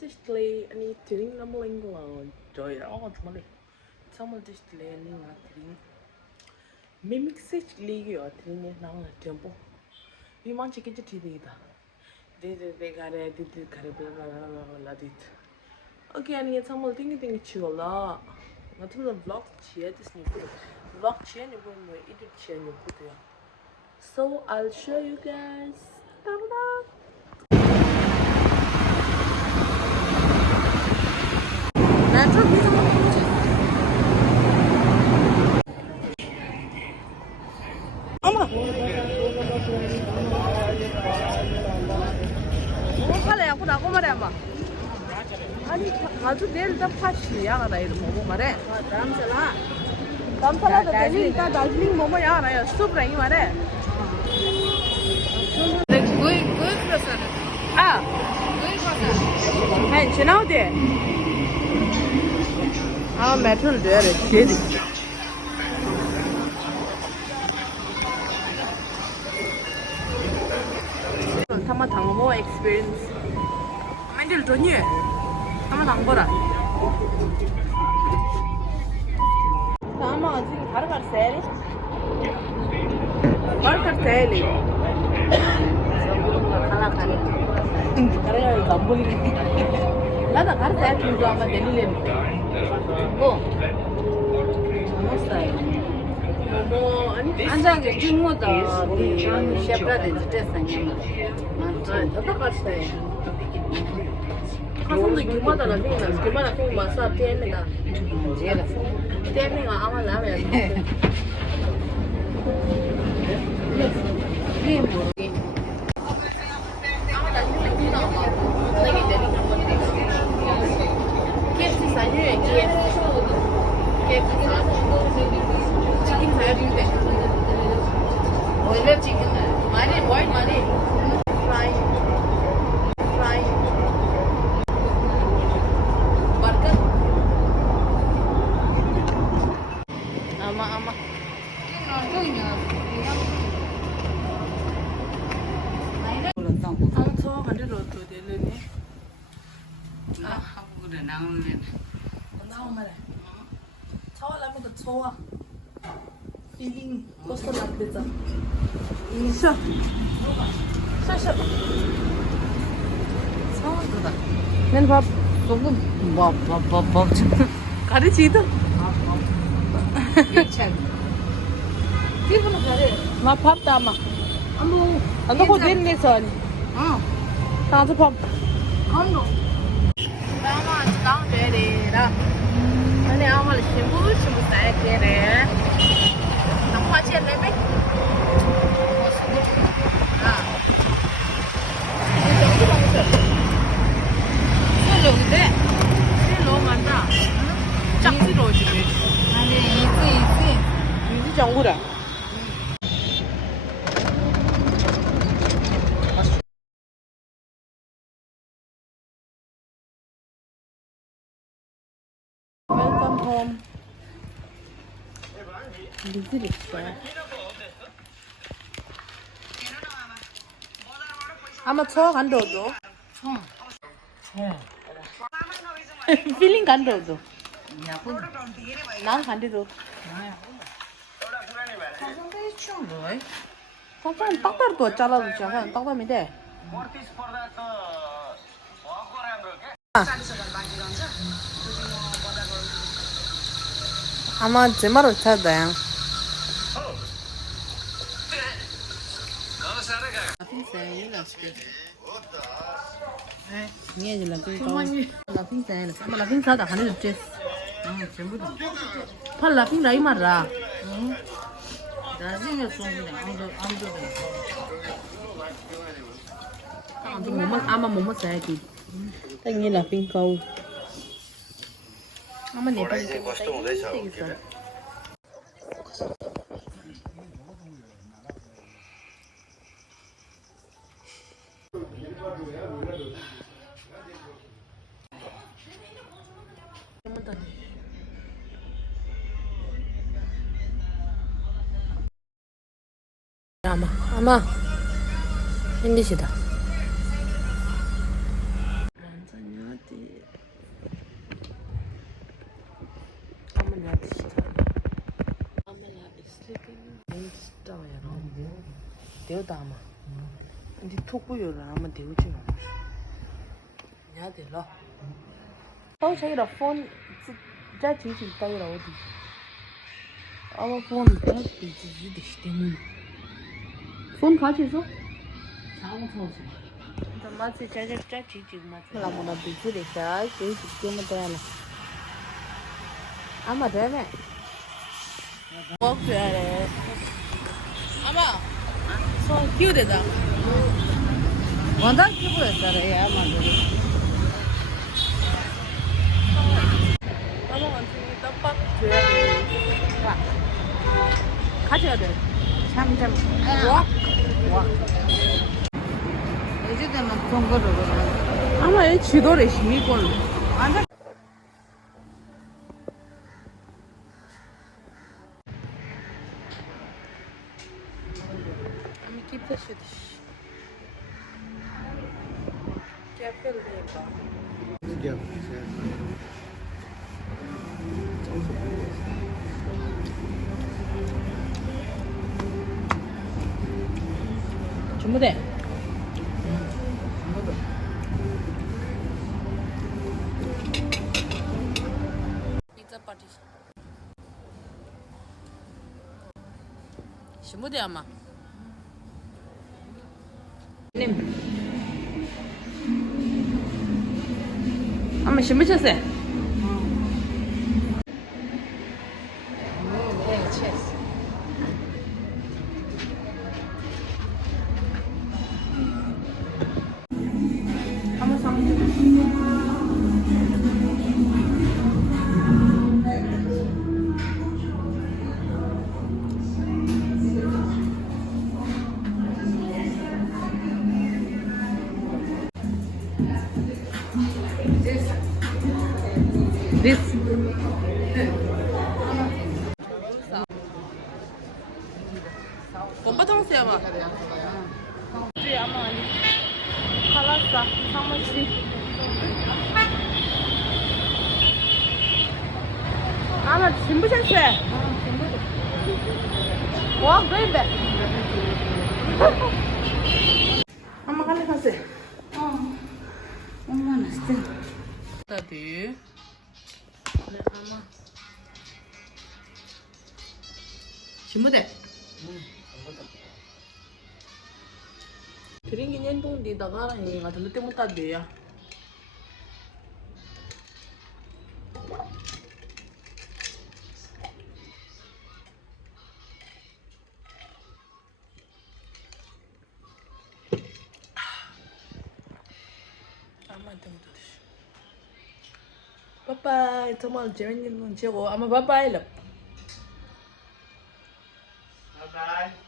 display ani tring namling lo joy oh chumale samal display ani na tring mimic set ligi yo tring na na tempo vi man chike chi thi da de gare de gare bla bla bla la dit okay ani samal ting chula na tu vlog chia this ni vlog chia ni bo mo edit chia ni ko ya so I'll show you guys. Ta-da! 어머! 뭐가래? 야구라고 말해 봐. 아니 아주 내일 다 파시야 가다 이거 뭐 말해? 담살아도 되니까 다슬링 뭐뭐 야라요. 수브라이 말해. 아, 한 지나오대. 아, 메트를 돼야 돼. 제디. 타마 당보 experience. 만들 돈이. 타마 당보라. 타마 지금 가르갈 세리. 가르갈 세리. खाना खाने करेगा गंबुली लगा घर से तू जो हम दिल्ली ले वो मस्त है वो 안장에 중고다 셰프라데 지테상이야 또 갔어 가슴도 기마다 나니까 기마다 또 마사 때문에가 때문에가 아마 라면 한국으로 나오면 나오면 처음부터 좋아 feeling 벌써 나쁘다 이셔 샤샤 처음부터 난 밥 너무 밥 가르치다 피부는 가래 마 밥다 마 아무 안 먹고 됐네서 다들 밥 안도 Down there, and now I'm going to stay there. I'm watching baby. 정구라. Welcome home. Busy rickshaw. 아마 저 간도도. 필링 간도도. 난 간디도. 사실 딱따로 잘라도 그냥 딱따면 돼. 아마 제 말을 찾아야. nghe gì là tôi là phim xe này mà là phim sao đã hắn được chết phải là phim đấy mà ra 나중에 쏘면 안 돼. 아마 못 먹어야지. 당연히 là phim câu. 아마 내 빨리 되겠어. 아마 힘드시다. 완전히 어디? 되었다 아마. 근데 톡구요를 아마 되었지 뭐. 야 되라. 자기라 폰 자 지지 따위라 어디. 아마 폰 대학 지지 되시대문. 폰 가지서? 사고 터지. 저 마치 자 지지 마치. 라모나 비지래 자 지지 때문에 되나. 아마 되네. 먹어야 아마 손 키우대다. 원단 피부였더래, 아마도. 아마 완전히 떡밥 줘야 돼. 와. 가져야 돼. 참. 와. 요즘에는 동거를 그러는. 아마 얘 지도래 심이걸로. 완전. Let me keep this shit. Careful, Deva. 준비돼. 피자 파티. 준비돼 아마. 님. 아마 준비됐어. 네, 체스. 한번 상. This. bomba 아마. 지 아마 아니. 칼라사 상마치. 아마 준비됐어. 와, 베이베. 아마 갈래 갔어. 엄마는 진짜. 따디. 그래 아마. 준비돼. 드링긴 연동 디다가 이가 들때 못 따디야. 빠빠이 정말 재밌는 건 최고. 아마 빠빠이 럽. Bye bye.